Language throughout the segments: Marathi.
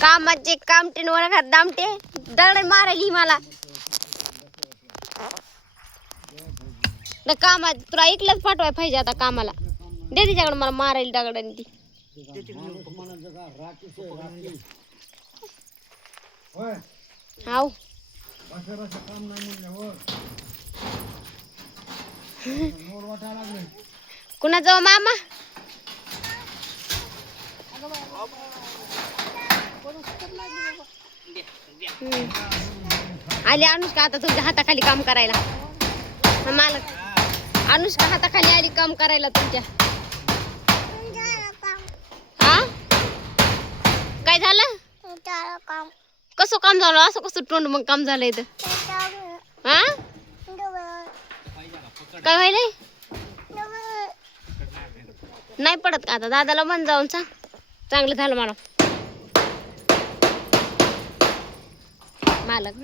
कामाचे कामटेन वर घात दामटे दगड मारायली मला कामात तुला ऐकलंच पाठवाय पाहिजे आता कामाला दे तिच्याकडे मला मारायला दगडाने ती हाव कुणाचा मामा आली अनुष्का आता तुमच्या हाताखाली काम करायला मला अनुष्का हाताखाली आली काम करायला तुमच्या हा काय झालं कसं काम झालं असं कसं तोंड मग काम झालं इथं हा काय व्हायलंय नाही पडत का आता दादाला म्हण जाऊन सांग चांगलं झालं मला मालक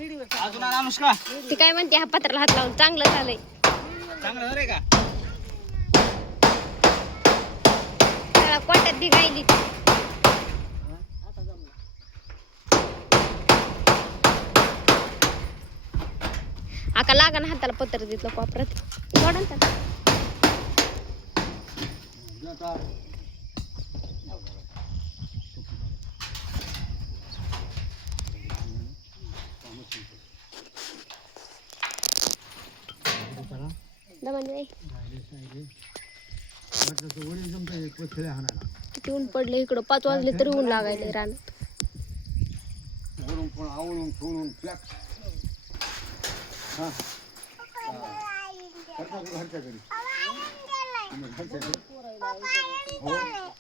ती काय म्हणते हा पत्राला हात लावून चांगलं झालंय का कोट्यात भिगायली आका लागा ना हाताला पत्र दिसलं कोपऱ्यात किती ऊन पडले इकडं 5 वाजले तरी ऊन लागायले रानात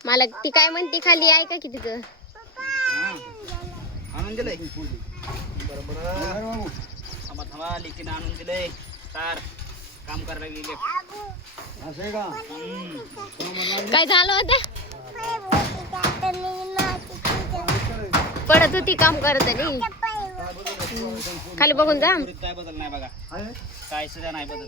मला ती काय म्हणते खाली ऐका की तिथं आणून दिलंय बरोबर थांबा लेकीन आणून दिलंय तार काम करायला गेले काय झालं होतं पडत होती काम करत नाही खाली बघून जा काय बदल नाही बघा काय सुद्धा नाही बदल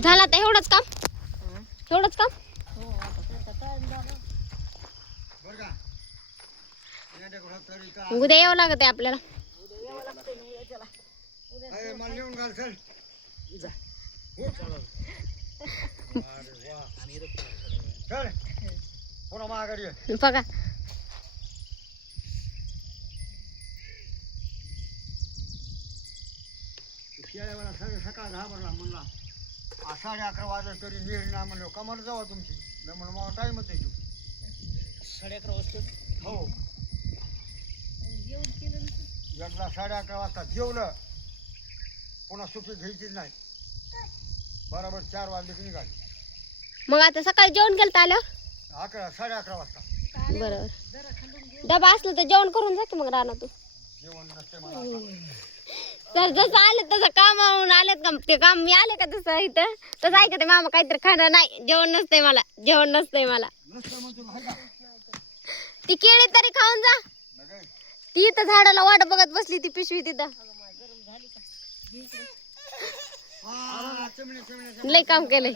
झाला तर एवढंच काम उद्या यावं लागत आहे आपल्याला बघा सकाळ घाबरला म्हणला 11:30 वाजता तरी नीर ना म्हणलो कमाल जावा तुमची म्हणून मला टाइमच आहे 11:30 वाजता हो एकदा 11:30 वाजता जेवलं पुन्हा सुट्टी घ्यायचीच नाही बरोबर 4 वाजले की निघाली मग आता सकाळी जेवण केलं आल्यावर 11:30 वाजता बरोबर डबा असलं तर जेवण करून जा की मग राहणार तू जेवण नसते मला तर जसं आले तसं कामावून आलेत का ते काम मी आले का तसं इथं तसं ऐकते मामा काहीतरी खाणं नाही जेवण नसतंय मला ती केळी तरी खाऊन जा ती इथं झाडाला वाट बघत बसली ती पिशवी तिथं लय काम केलंय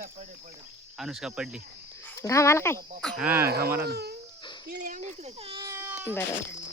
अनुष्का पडली घामाला काय हा घामाला बरोबर